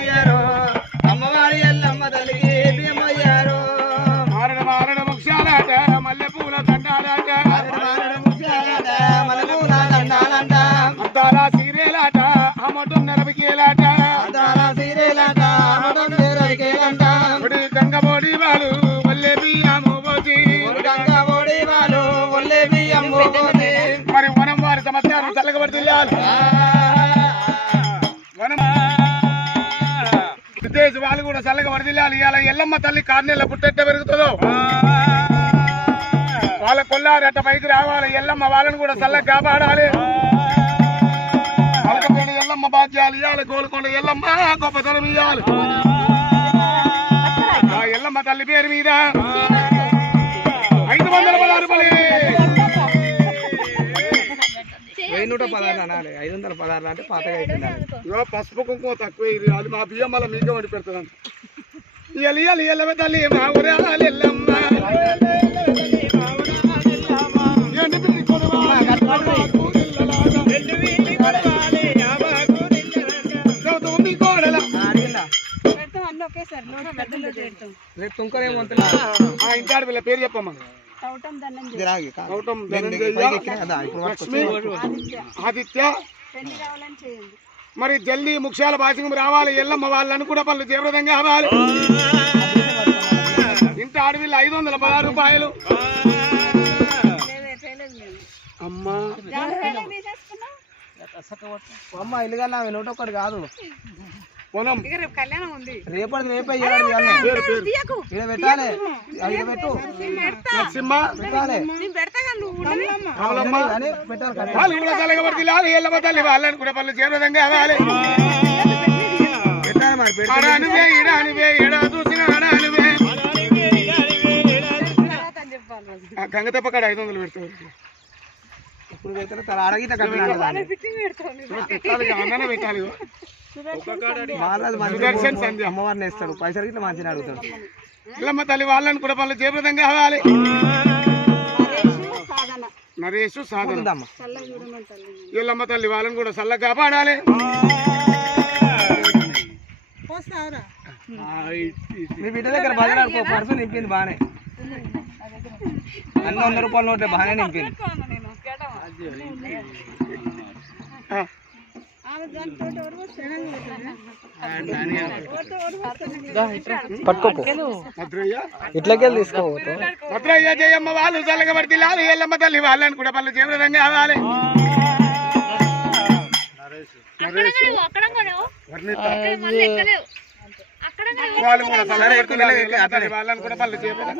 yeah. విదేశ వాళ్ళు కూడా చల్లగా వరదిల్లాలి ఇవాళ ఎల్లమ్మ తల్లి కార్నెల పుట్టెట్ట పెరుగుతుందో వాళ్ళ కొల్లారెట్ట పైకి రావాలి ఎల్లమ్మ వాళ్ళని కూడా చల్లగా కాపాడాలి అలకపేట ఎల్లమ్మ బాధ్యాలు ఇవ్వాలి గోల్కొండ ఎల్లమ్మ గొప్పతనం ఇవ్వాలి ఆ ఎల్లమ్మ తల్లి పేరు మీద ఐదు వందల నూట పదహారు అనాలి ఐదు వందల పదహారు అంటే పాతగా అయిపోయింది ఇగో పసుపు కుంకుమ తక్కువ అది మా బియ్యం వల్ల మీకే వండి పెడతాను. ఇయ్యాలి ఇయ్యాలి ఇయ్యాలి తల్లి మా ఊరాలు రేపు తుంకరేమో ఆ ఇంటి ఆడపిల్ల పేరు చెప్పమ్మా. ధనంజయ ఆదిత్య. పెళ్ళి రావాలని చేయండి. మరి జల్దీ ముఖ్యాల భాషకు రావాలి ఎల్లమ్మ వాళ్ళని కూడా పనులు తీవ్రతం కావాలి ఇంటి ఆడపిల్ల ఐదు వందల పదహారు రూపాయలు. అమ్మా. అమ్మ ఇల్లు కన్నా నూట ఒక్కటి కాదు. పొలం రేపటి రేపే ఇక్కడ పెట్టాలి. పెట్టు. నరసింహ పెట్టాలి. కదా. వాళ్ళు కూడా తలగబడి లాలి వాళ్ళని పనులు పెట్టాలి మరి చూసిన ఐదు వందలు పెడతారు ఇప్పుడు పెట్టాలి తల అడగితే. పెట్టాలి అన్ననే పెట్టాలి అమ్మవారిని ఇస్తాడు పైసలు ఇట్లా మంచిగా అడుగుతాడు. ఎల్లమ్మ తల్లి వాళ్ళని కూడా పనులు తీవ్రతం కావాలి. నరేష్ సాధన. చూడమని తల్లి. ఎల్లమ్మ తల్లి వాళ్ళని కూడా చల్లగా కాపాడాలి. పోస్తావురా? మీ బిడ్డ దగ్గర ఆడుకో పర్సు నింపింది బాగానే. అన్ని వంద రూపాయల నోట్లే బాగానే నింపింది. పట్టుకోపో ఇట్లకెళ్ళి భద్రయ్య జయమ్మ వాళ్ళు చల్లగబడి లాలి ఎల్లమ్మ తల్లి వాళ్ళని కూడా పనులు తీవ్రతం కావాలి. వాళ్ళు కూడా వాళ్ళని కూడా పనులు తీవ్రతం